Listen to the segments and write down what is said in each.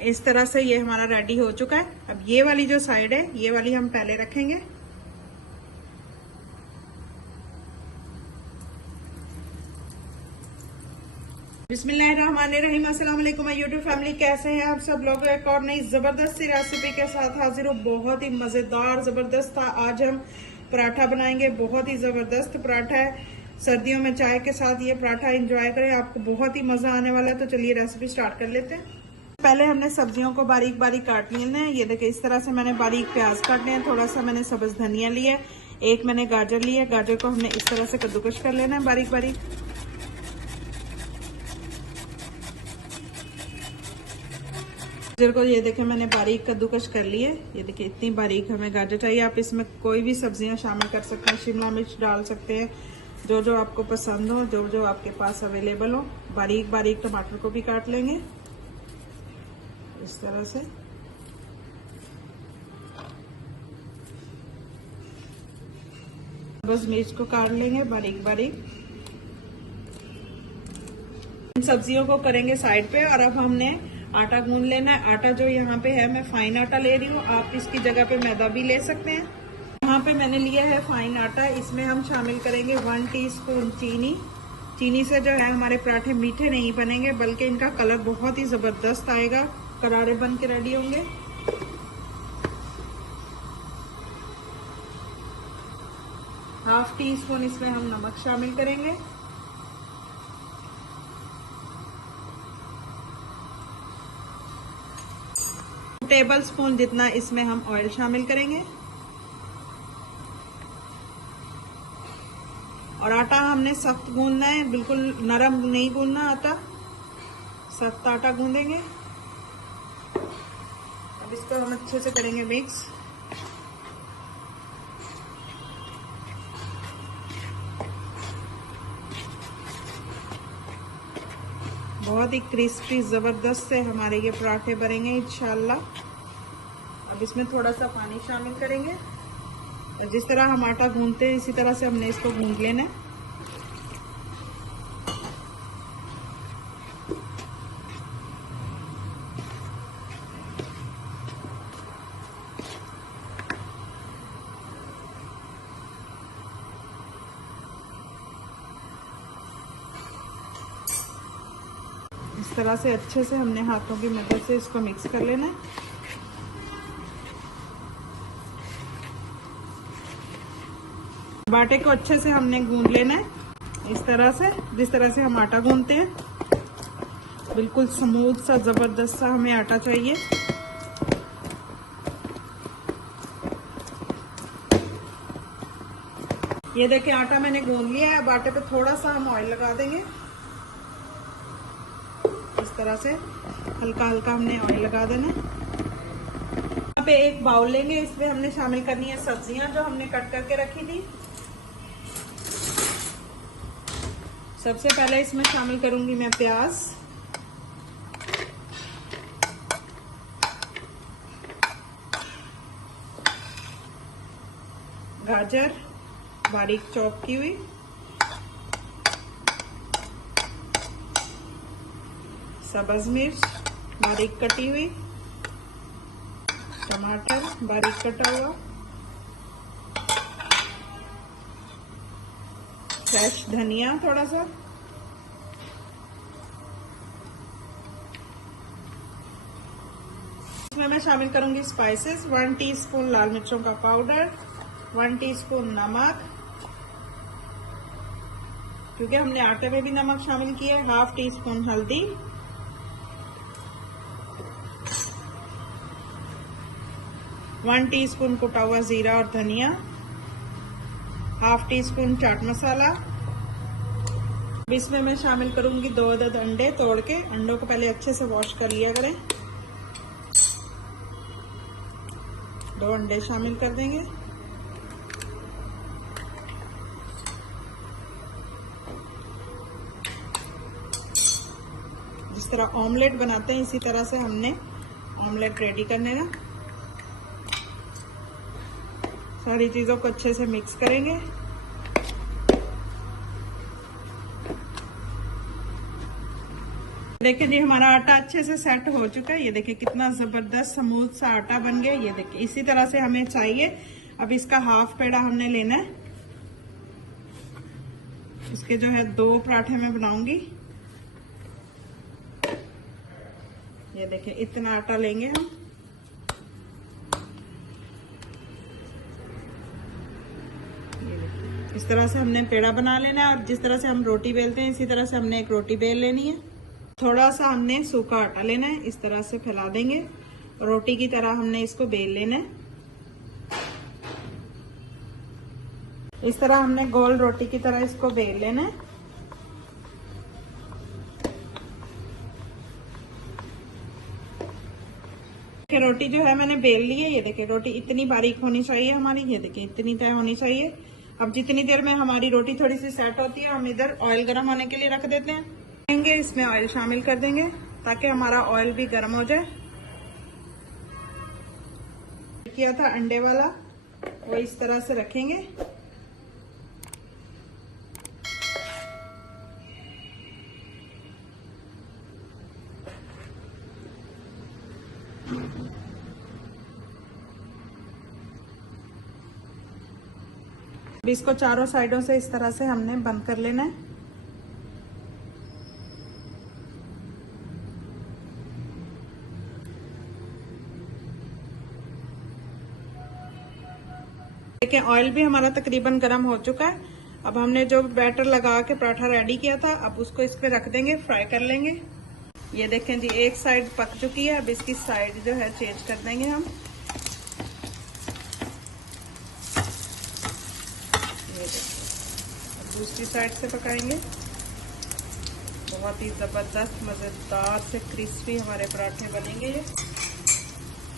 इस तरह से ये हमारा रेडी हो चुका है। अब ये वाली जो साइड है ये वाली हम पहले रखेंगे। बिस्मिल्लाहिर्रहमानिर्रहीम। अस्सलाम वालेकुम यूट्यूब फैमिली, कैसे हैं आप सब लोग। एक और नई जबरदस्त सी रेसिपी के साथ हाजिर हूँ। बहुत ही मजेदार जबरदस्त था। आज हम पराठा बनाएंगे। बहुत ही जबरदस्त पराठा है। सर्दियों में चाय के साथ ये पराठा एंजॉय करें, आपको बहुत ही मजा आने वाला है। तो चलिए रेसिपी स्टार्ट कर लेते हैं। पहले हमने सब्जियों को बारीक बारीक काट लेना है। ये देखिए इस तरह से मैंने बारीक प्याज काटने हैं। थोड़ा सा मैंने सब्ज धनिया लिया है। एक मैंने गाजर लिया है। गाजर को हमने इस तरह से कद्दूकस कर लेना है बारीक बारीक। गाजर को ये देखिए मैंने बारीक कद्दूकस कर लिए। ये देखिए इतनी बारीक हमें गाजर चाहिए। आप इसमें कोई भी सब्जियां शामिल कर सकते हैं। शिमला मिर्च डाल सकते हैं, जो जो आपको पसंद हो, जो जो आपके पास अवेलेबल हो। बारीक बारीक टमाटर को भी काट लेंगे इस तरह से। बस मिर्च को काट लेंगे बारीक बारीक। इन सब्जियों को करेंगे साइड पे। और अब हमने आटा गूंद लेना है। आटा जो यहाँ पे है मैं फाइन आटा ले रही हूँ, आप इसकी जगह पे मैदा भी ले सकते हैं। यहाँ पे मैंने लिया है फाइन आटा। इसमें हम शामिल करेंगे 1 टीस्पून चीनी। चीनी से जो है हमारे पराठे मीठे नहीं बनेंगे, बल्कि इनका कलर बहुत ही जबरदस्त आएगा, करारे बन के रेडी होंगे। ½ टीस्पून इसमें हम नमक शामिल करेंगे। टेबल स्पून जितना इसमें हम ऑयल शामिल करेंगे। और आटा हमने सख्त गूंदना है, बिल्कुल नरम नहीं गूंदना आटा, सख्त आटा गूंदेंगे। अब इसको हम अच्छे से करेंगे मिक्स। बहुत ही क्रिस्पी जबरदस्त से हमारे ये पराठे बनेंगे इंशाल्लाह। अब इसमें थोड़ा सा पानी शामिल करेंगे। तो जिस तरह हम आटा गूंदते हैं इसी तरह से हमने इसको गूंद लेना है। इस तरह से अच्छे से हमने हाथों की मदद से इसको मिक्स कर लेना है। आटे को अच्छे से हमने गूंद लेना है इस तरह से, जिस तरह से हम आटा गूंदते हैं। बिल्कुल स्मूथ सा जबरदस्त सा हमें आटा चाहिए। ये देखिए आटा मैंने गूंद लिया है। अब आटे पे थोड़ा सा हम ऑयल लगा देंगे इस तरह से। हल्का हल्का हमने ऑयल लगा देना है। यहाँ पे एक बाउल लेंगे, इसमें हमने शामिल करनी है सब्जियां जो हमने कट करके रखी थी। सबसे पहले इसमें शामिल करूंगी मैं प्याज, गाजर बारीक चॉप की हुई, सब्ज मिर्च बारीक कटी हुई, टमाटर बारीक कटा हुआ, फ्रेश धनिया थोड़ा सा, इसमें मैं शामिल करूंगी स्पाइसेस। 1 टीस्पून लाल मिर्चों का पाउडर, 1 टीस्पून नमक, क्योंकि हमने आटे में भी नमक शामिल किया है। ½ टीस्पून हल्दी, 1 टीस्पून कुटा हुआ जीरा और धनिया, ½ टीस्पून चाट मसाला। इसमें मैं शामिल करूंगी 2 अदद अंडे तोड़ के। अंडों को पहले अच्छे से वॉश कर लिया करें। 2 अंडे शामिल कर देंगे। जिस तरह ऑमलेट बनाते हैं इसी तरह से हमने ऑमलेट रेडी करने ना। सारी चीजों को अच्छे से मिक्स करेंगे। देखिए जी हमारा आटा अच्छे से सेट हो चुका है। ये देखिए कितना जबरदस्त स्मूथ सा आटा बन गया। ये देखिए इसी तरह से हमें चाहिए। अब इसका हाफ पेड़ा हमने लेना है। इसके जो है 2 पराठे मैं बनाऊंगी। ये देखिए इतना आटा लेंगे हम। इस तरह से हमने पेड़ा बना लेना है और जिस तरह से हम रोटी बेलते हैं इसी तरह से हमने एक रोटी बेल लेनी है। थोड़ा सा हमने सूखा आटा लेना है, इस तरह से फैला देंगे। रोटी की तरह हमने इसको बेल लेना है। इस तरह हमने गोल रोटी की तरह इसको बेल लेना है। रोटी जो है मैंने बेल ली है। ये देखिए रोटी इतनी बारीक होनी चाहिए हमारी। ये देखिए इतनी तय होनी चाहिए। अब जितनी देर में हमारी रोटी थोड़ी सी सेट होती है हम इधर ऑयल गर्म होने के लिए रख देते हैं। इसमें ऑयल शामिल कर देंगे ताकि हमारा ऑयल भी गर्म हो जाए। किया था अंडे वाला वो इस तरह से रखेंगे। इसको चारों साइडों से इस तरह से हमने बंद कर लेना है। देखिए ऑयल भी हमारा तकरीबन गर्म हो चुका है। अब हमने जो बैटर लगा के पराठा रेडी किया था अब उसको इस पे रख देंगे, फ्राई कर लेंगे। ये देखें जी एक साइड पक चुकी है। अब इसकी साइड जो है चेंज कर देंगे हम। दूसरी साइड से पकाएंगे। बहुत ही जबरदस्त मजेदार से क्रिस्पी हमारे पराठे बनेंगे।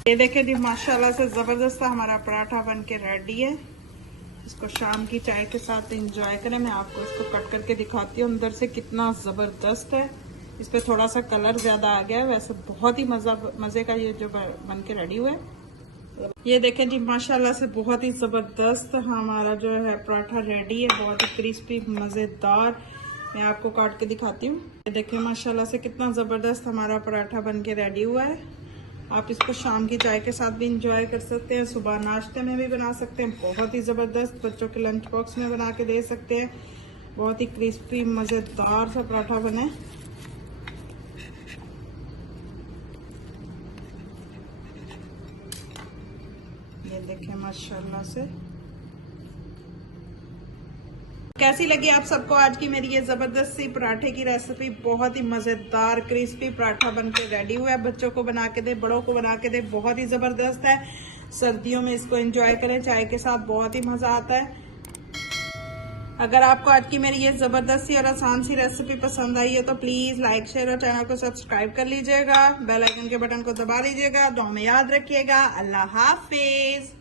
ये देखें जी माशाल्लाह से जबरदस्त हमारा पराठा बन के रेडी है। इसको शाम की चाय के साथ एंजॉय करें। मैं आपको इसको कट करके दिखाती हूँ अंदर से कितना जबरदस्त है। इस पे थोड़ा सा कलर ज्यादा आ गया है, वैसे बहुत ही मजे का ये जो बन के रेडी हुआ है। ये देखें जी माशाल्लाह से बहुत ही जबरदस्त हमारा जो है पराठा रेडी है। बहुत ही क्रिस्पी मजेदार। मैं आपको काट के दिखाती हूँ। ये देखें माशाल्लाह से कितना जबरदस्त हमारा पराठा बन के रेडी हुआ है। आप इसको शाम की चाय के साथ भी इंजॉय कर सकते हैं, सुबह नाश्ते में भी बना सकते हैं। बहुत ही जबरदस्त बच्चों के लंच बॉक्स में बना के दे सकते हैं। बहुत ही क्रिस्पी मजेदार सा पराठा बने। ये देखें माशाल्लाह से। कैसी लगी आप सबको आज की मेरी ये जबरदस्त सी पराठे की रेसिपी। बहुत ही मजेदार क्रिस्पी पराठा बनके रेडी हुआ है। बच्चों को बना के दे, बड़ों को बना के दे, बहुत ही जबरदस्त है। सर्दियों में इसको एंजॉय करें चाय के साथ, बहुत ही मजा आता है। अगर आपको आज की मेरी ये जबरदस्त सी और आसान सी रेसिपी पसंद आई है तो प्लीज लाइक शेयर और चैनल को सब्सक्राइब कर लीजिएगा। बेल आइकन के बटन को दबा लीजिएगा। दुआ में याद रखिएगा। अल्लाह हाफिज।